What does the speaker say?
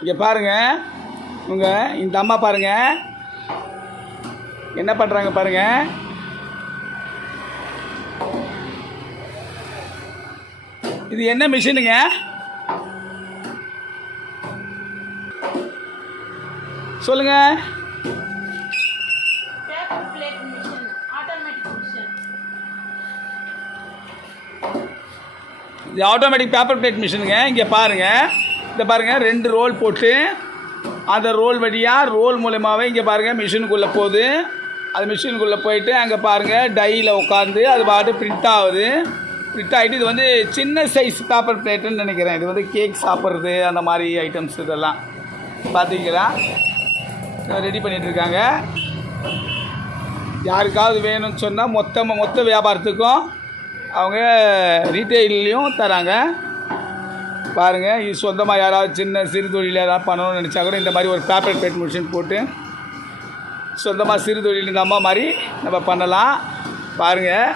இங்கே பாருங்கள், இவங்க இந்த அம்மா பாருங்கள் என்ன பண்ணுறாங்க பாருங்கள். இது என்ன மிஷினுங்க? சொல்லுங்க. இது ஆட்டோமேட்டிக் பேப்பர் பிளேட் மிஷினுங்க. இங்கே பாருங்கள், இந்த பாருங்கள் 2 ரோல் போட்டு அந்த ரோல் வழியாக ரோல் மூலமாகவே இங்கே பாருங்கள் மிஷினுக்குள்ளே போகுது. அது மிஷினுக்குள்ளே போயிட்டு அங்கே பாருங்கள் டையில் உட்காந்து அது பாட்டு பிரிண்ட் ஆகுது. பிரிண்ட் ஆகிட்டு இது வந்து சின்ன சைஸ் பேப்பர் பிளேட்டுன்னு நினைக்கிறேன். இது வந்து கேக் சாப்பிட்றது அந்த மாதிரி ஐட்டம்ஸ் இதெல்லாம் பார்த்தீங்களா ரெடி பண்ணிகிட்ருக்காங்க. யாருக்காவது வேணும்னு சொன்னால் மொத்த வியாபாரத்துக்கும் அவங்க ரீட்டெயிலையும் தராங்க. பாருங்கள், இது சொந்தமாக யாராவது சின்ன சிறு தொழில் யாராவது பண்ணணும்னு நினச்சா கூட இந்த மாதிரி ஒரு பேப்பர் பிளேட் மிஷின் போட்டு சொந்தமாக சிறு தொழில் இந்த அம்மா மாதிரி நம்ம பண்ணலாம். பாருங்கள்,